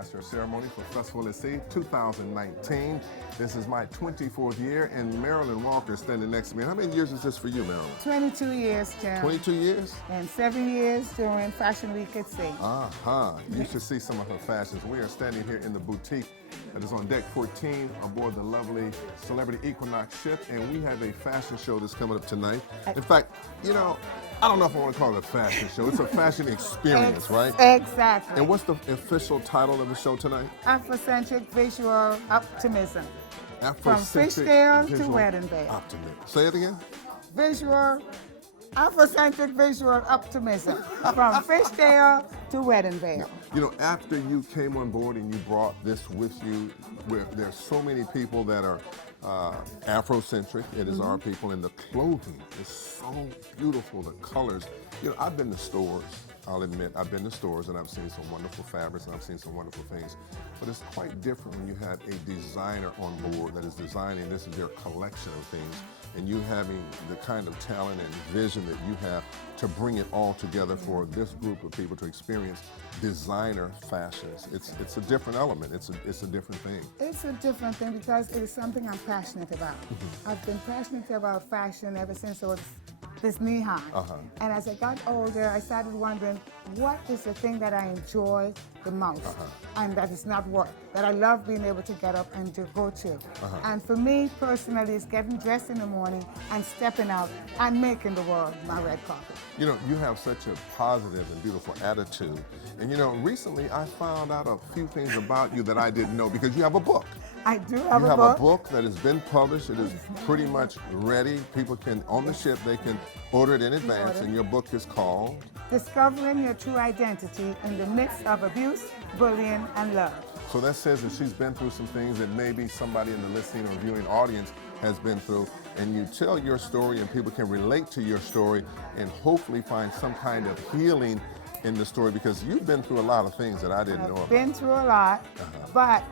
Master of Ceremony for Festival at Sea 2019. This is my 24th year, and Marilyn Walker is standing next to me. How many years is this for you, Marilyn? 22 years, Jim. 22 years? And 7 years during Fashion Week at Sea. You should see some of her fashions. We are standing here in the boutique that is on deck 14 aboard the lovely Celebrity Equinox ship, and we have a fashion show that's coming up tonight. In fact, you know, I don't know if I want to call it a fashion show. It's a fashion experience, right? Exactly. And what's the official title of the show tonight? Afrocentric Visual Optimism. From Afrocentric Fishdale to Visual Wedding Day. Optimism. Say it again. Afrocentric Visual Optimism. From Fishdale to Wedding Day. You know, after you came on board and you brought this with you, where there's so many people that are Afrocentric, it is our people, and the clothing is so beautiful, the colors. You know, I've been to stores, I'll admit, I've been to stores and I've seen some wonderful fabrics and I've seen some wonderful things, but it's quite different when you have a designer on board that is designing, this is their collection of things, and you having the kind of talent and vision that you have to bring it all together for this group of people to experience designer fashions. It's a different element. It's a different thing. It's a different thing because it is something I'm passionate about. I've been passionate about fashion ever since I was this knee-high. And as I got older, I started wondering, what is the thing that I enjoy the most and that is not work, that I love being able to get up and to go to. And for me personally, it's getting dressed in the morning and stepping out and making the world my red carpet. You know, you have such a positive and beautiful attitude. And you know, recently I found out a few things about you that I didn't know, because you have a book. I do have a book. You have a book that has been published. It is pretty much ready. People can, on the ship, they can order it in advance, and your book is called? Discovering Your True Identity in the Midst of Abuse, Bullying, and Love. So that says that she's been through some things that maybe somebody in the listening or viewing audience has been through, and you tell your story and people can relate to your story and hopefully find some kind of healing in the story, because you've been through a lot of things that I didn't know about. I've been through a lot, but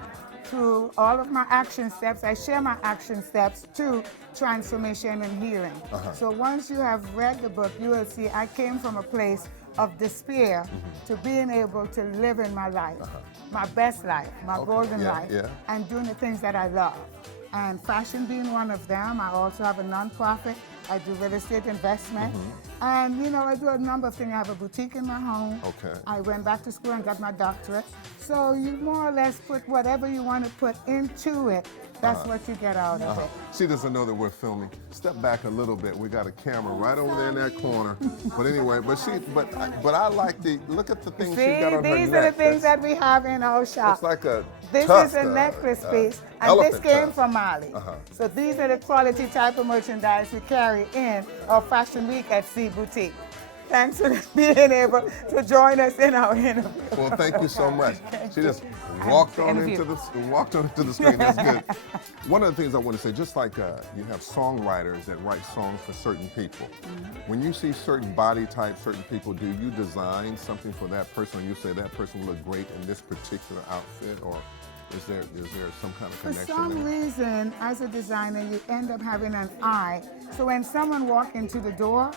through all of my action steps, I share my action steps to transformation and healing. So once you have read the book, you will see I came from a place of despair to being able to live in my life, my best life, my golden life, and doing the things that I love. And fashion being one of them. I also have a nonprofit. I do real estate investment. And you know, I do a number of things. I have a boutique in my home. I went back to school and got my doctorate. So you more or less put whatever you want to put into it. That's what you get out of it. She doesn't know that we're filming. Step back a little bit. We got a camera right over there in that corner. But anyway, but I like the look at the things she got on her neck. These are the things that we have in our shop. It's like a This tuft, is a necklace piece, and this came from Mali. So these are the quality type of merchandise we carry in our Fashion Week at Sea boutique. Thanks for being able to join us in our interview. Well, thank you so much. She just walked on into the screen. That's good. One of the things I want to say, just like you have songwriters that write songs for certain people. When you see certain body types, certain people, do you design something for that person, or you say that person will look great in this particular outfit, or is there some kind of connection? For some reason, as a designer, you end up having an eye. So when someone walks into the door,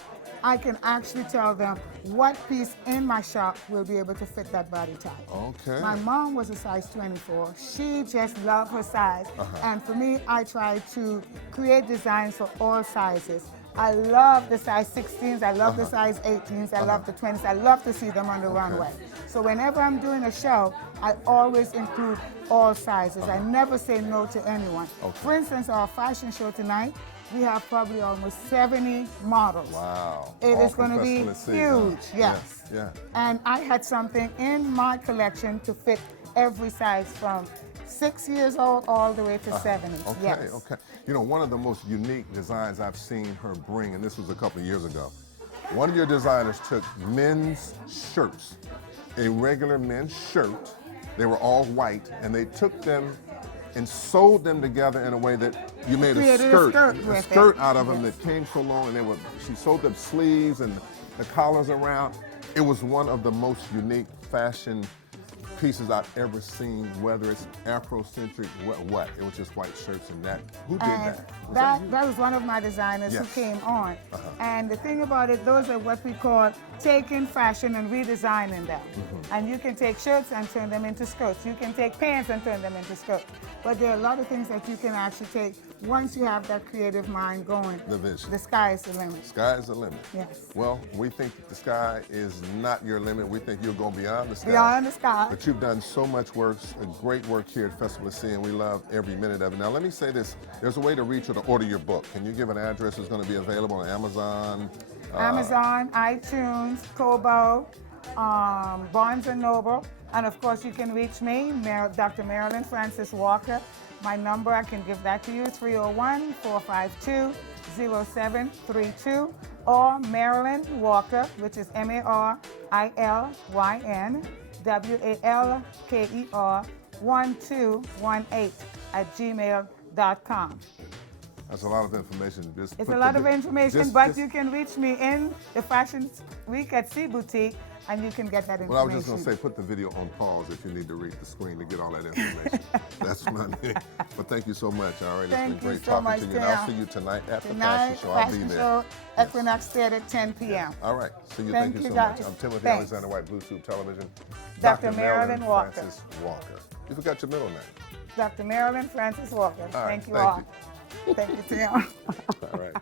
I can actually tell them what piece in my shop will be able to fit that body type. My mom was a size 24. She just loved her size. And for me, I try to create designs for all sizes. I love the size 16s, I love the size 18s, I love the 20s. I love to see them on the runway. So whenever I'm doing a show, I always include all sizes. I never say no to anyone. For instance, our fashion show tonight, we have probably almost 70 models. Wow. It is going to be huge, yes. And I had something in my collection to fit every size from 6 years old all the way to 70. You know, one of the most unique designs I've seen her bring, and this was a couple of years ago, one of your designers took men's shirts, a regular men's shirt, they were all white, and they took them and sewed them together in a way that you made a skirt out of them that came so long, and she sewed the sleeves and the collars around. It was one of the most unique fashion pieces I've ever seen, whether it's Afrocentric, what. It was just white shirts and that. Who did And that? Was that you? that was one of my designers Yes. who came on. And the thing about it, those are what we call taking fashion and redesigning them. And you can take shirts and turn them into skirts. You can take pants and turn them into skirts. But there are a lot of things that you can actually take once you have that creative mind going. The vision. The sky is the limit. Sky is the limit. Yes. Well, we think that the sky is not your limit. We think you'll go beyond the sky. Beyond the sky. But you've done so much work, great work here at Festival of Sea, and we love every minute of it. Now, let me say this. There's a way to reach you to order your book. Can you give an address that's going to be available on Amazon? Amazon, iTunes, Kobo, Barnes & Noble. And of course, you can reach me, Dr. Marilyn Francis Walker. My number, I can give that to you, 301-452-0732, or Marilyn Walker, which is MarilynWalker, 1218 That's a lot of information. It's a lot of information, but you can reach me in the Fashion Week at Sea Boutique, and you can get that information. Well, I was just going to say, put the video on pause if you need to read the screen to get all that information. That's what I mean. But thank you so much. All right, it's been great talking to you. And I'll see you tonight at the fashion show. I'll be there. Show, Equinox Theater at 10 p.m. All right. See you. Thank Thank you so guys. much. I'm Timothy Thanks. Alexander White, Blue Tube Television. Dr. Marilyn Walker. Francis Walker. You forgot your middle name. Dr. Marilyn Francis Walker. All right, Thank you all. you. Thank you, Tim. All right.